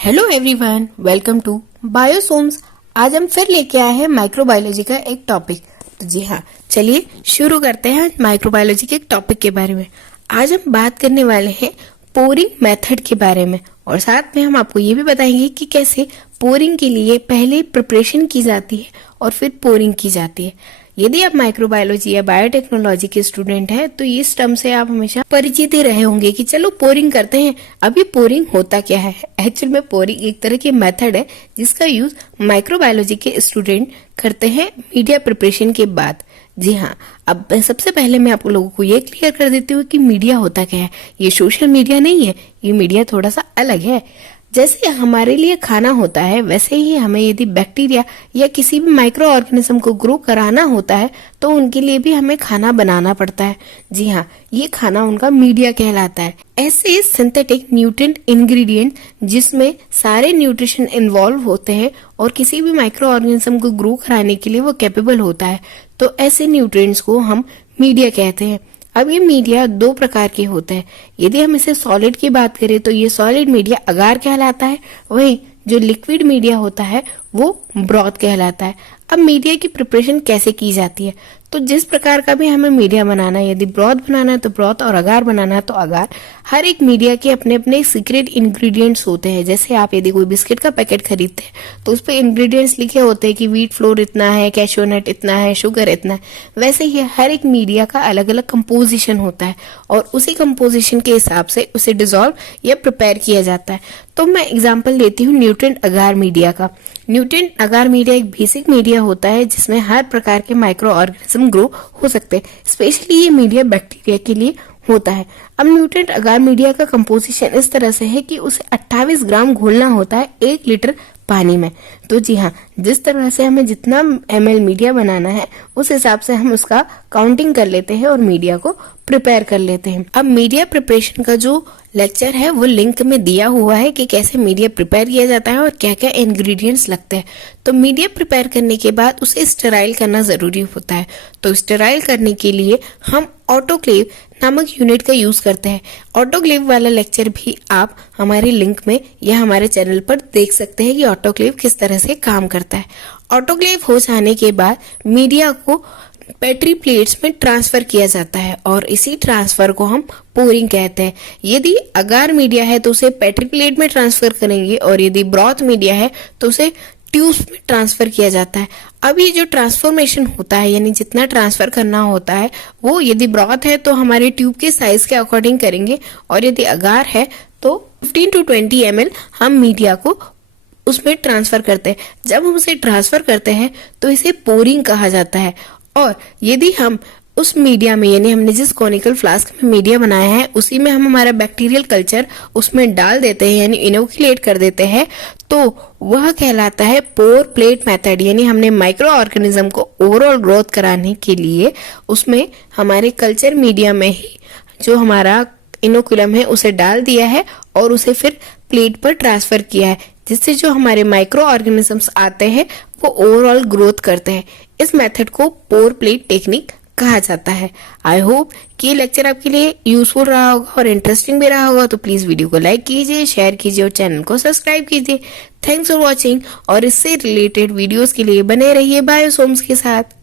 Hello everyone, welcome to Biosomes. आज हम फिर लेके आए हैं माइक्रोबायोलॉजी का एक टॉपिक। तो जी हाँ, चलिए शुरू करते हैं माइक्रोबायोलॉजी के एक टॉपिक के बारे में। आज हम बात करने वाले हैं पोरिंग मेथड के बारे में, और साथ में हम आपको ये भी बताएंगे कि कैसे पोरिंग के लिए पहले प्रिपरेशन की जाती है और फिर पोरिंग की जाती है। यदि आप माइक्रोबायोलॉजी या बायोटेक्नोलॉजी के स्टूडेंट हैं तो इस टर्म से आप हमेशा परिचित ही रहे होंगे कि चलो पोरिंग करते हैं। अभी पोरिंग होता क्या है? एक्चुअल में पोरिंग एक तरह की मेथड है जिसका यूज माइक्रोबायोलॉजी के स्टूडेंट करते हैं मीडिया प्रिपरेशन के बाद। जी हाँ, अब सबसे पहले मैं आप लोगों को ये क्लियर कर देती हूँ कि मीडिया होता क्या है। ये सोशल मीडिया नहीं है, ये मीडिया थोड़ा सा अलग है। जैसे हमारे लिए खाना होता है, वैसे ही हमें यदि बैक्टीरिया या किसी भी माइक्रो ऑर्गेनिज्म को ग्रो कराना होता है तो उनके लिए भी हमें खाना बनाना पड़ता है। जी हाँ, ये खाना उनका मीडिया कहलाता है। ऐसे सिंथेटिक न्यूट्रिएंट इंग्रेडिएंट जिसमें सारे न्यूट्रिशन इन्वॉल्व होते हैं और किसी भी माइक्रो ऑर्गेनिज्म को ग्रो कराने के लिए वो कैपेबल होता है, तो ऐसे न्यूट्रिएंट्स को हम मीडिया कहते हैं। अब ये मीडिया दो प्रकार के होते हैं। यदि हम इसे सॉलिड की बात करें तो ये सॉलिड मीडिया अगार कहलाता है, वहीं जो लिक्विड मीडिया होता है वो ब्रॉथ कहलाता है। अब मीडिया की प्रिपरेशन कैसे की जाती है? तो जिस प्रकार का भी हमें मीडिया बनाना है, यदि ब्रॉथ बनाना है तो ब्रॉथ और अगार बनाना है तो अगार। हर एक मीडिया के अपने अपने सीक्रेट इंग्रेडिएंट्स होते हैं। जैसे आप यदि कोई बिस्किट का पैकेट खरीदते हैं तो उस पे इंग्रेडिएंट्स लिखे होते हैं कि व्हीट फ्लोर इतना है, कैशू नट इतना है, शुगर इतना है। वैसे ही हर एक मीडिया का अलग अलग कंपोजिशन होता है और उसी कंपोजिशन के हिसाब से उसे डिसॉल्व या प्रिपेयर किया जाता है। तो मैं एग्जांपल देती हूँ न्यूट्रिएंट अगार मीडिया का। न्यूट्रिएंट अगार मीडिया एक बेसिक मीडिया होता है जिसमें हर प्रकार के माइक्रो ऑर्गेनिज्म ग्रो हो सकते हैं। स्पेशली ये मीडिया बैक्टीरिया के लिए होता है। अब न्यूट्रिएंट अगार मीडिया का कंपोजिशन इस तरह से है कि उसे 28 ग्राम घोलना होता है 1 लीटर पानी में। तो जी हाँ, जिस तरह से हमें जितना ml मीडिया बनाना है उस हिसाब से हम उसका काउंटिंग कर लेते हैं और मीडिया को प्रिपेयर कर लेते हैं। अब मीडिया प्रिपरेशन का जो लेक्चर है वो लिंक में दिया हुआ है कि कैसे मीडिया प्रिपेयर किया जाता है और क्या क्या इंग्रेडिएंट्स लगते हैं। तो मीडिया प्रिपेयर करने के बाद उसे स्टेराइल करना जरूरी होता है। तो स्टेराइल करने के लिए हम ऑटोक्लेव नामक यूनिट का यूज करते हैं। ऑटोक्लेव वाला लेक्चर भी आप हमारे लिंक में या हमारे चैनल पर देख सकते हैं कि ऑटोक्लेव किस तरह से काम करता है। ऑटोक्लेव हो जाने के बाद मीडिया को पेट्री प्लेट्स में ट्रांसफर किया जाता है और इसी ट्रांसफर को हम पोरिंग कहते हैं। यदि अगार मीडिया है तो उसे पेट्री प्लेट में ट्रांसफर करेंगे और यदि ब्रॉथ मीडिया है तो उसे ट्यूब्स में ट्रांसफर किया जाता है। अब ये जो ट्रांसफॉर्मेशन होता है, यानी जितना ट्रांसफर करना होता है वो यदि ब्रॉथ है तो हमारे ट्यूब के साइज के अकॉर्डिंग करेंगे, और यदि अगार है तो 15 to 20 ml हम मीडिया को उसमें ट्रांसफर करते हैं। जब हम उसे ट्रांसफर करते हैं तो इसे पोरिंग कहा जाता है। और यदि हम उस मीडिया में, यानी हमने जिस कॉनिकल फ्लास्क में मीडिया बनाया है उसी में हम हमारा बैक्टीरियल कल्चर उसमें डाल देते हैं, यानी इनोकुलेट कर देते हैं, तो वह कहलाता है पोर प्लेट मेथड। यानी हमने माइक्रो ऑर्गेनिज्म को ओवरऑल ग्रोथ कराने के लिए उसमें हमारे कल्चर मीडिया में ही जो हमारा इनोकुलम है उसे डाल दिया है और उसे फिर प्लेट पर ट्रांसफर किया है, जिससे जो हमारे माइक्रो ऑर्गेनिजम्स आते हैं वो ओवरऑल ग्रोथ करते हैं। इस मेथड को पोर प्लेट टेक्निक कहा जाता है। आई होप कि ये लेक्चर आपके लिए यूजफुल रहा होगा और इंटरेस्टिंग भी रहा होगा। तो प्लीज वीडियो को लाइक कीजिए, शेयर कीजिए और चैनल को सब्सक्राइब कीजिए। थैंक्स फॉर वॉचिंग, और इससे रिलेटेड वीडियोस के लिए बने रहिए बायोसोम्स के साथ।